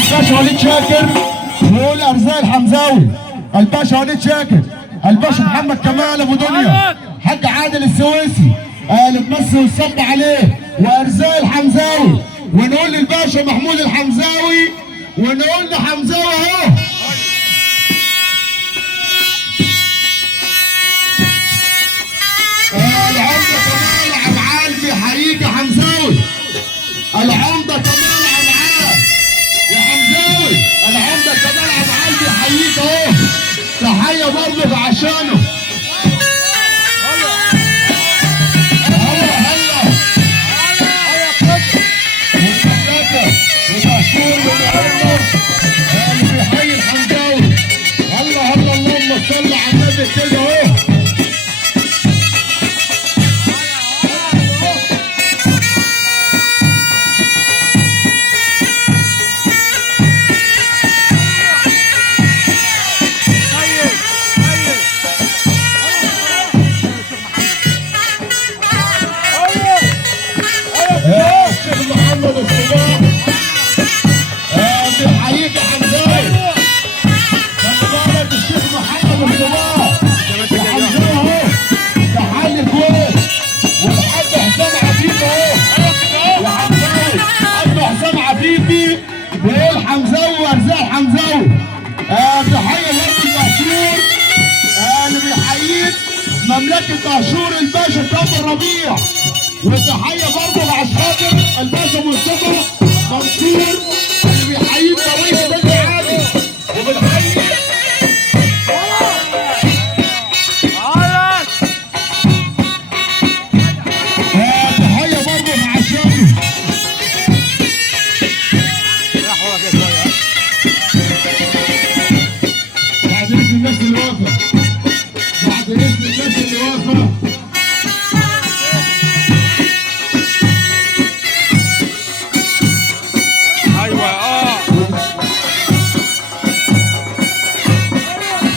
الباشا وليد شاكر ويقول ارزاق الحمزاوي، الباشا وليد شاكر، الباشا محمد كمال ابو دنيا، حاج عادل السويسي اللي تمسي والصب عليه، وارزاق الحمزاوي، ونقول للباشا محمود الحمزاوي، ونقول لحمزاوي اهو. العمده كمال عبعال بيحييك يا حمزاوي، العمده كمال عبعال يا حمزاوي، العمده كمال عبعال بيحييك اهو، تحيه برضه عشانه. اللي بيحيي الحمزاوي، الله الله اللهم صل على النبي كده اهو. الشيخ محمد الصباح بيحييك يا حمزاوي، خلي بالك الشيخ محمد الصباح يا حمزاوي اهو، تحلي كويس، والحاج حسام عفيفي اهو يا حمزاوي، الحاج حسام عفيفي بيقول حمزاوي وارزاق حمزاوي. تحيه برضه لدهشور اللي بيحييك مملكه دهشور الباشا تامر ربيع، وتحيه برضه لعشاقر الباشا مصطفى منصور اللي بيحييك رئيس النادي العالي، وبنحيي تحيه برضه لعشاقر. بعد اذن الناس اللي واقفه، بعد اذن الناس اللي واقفه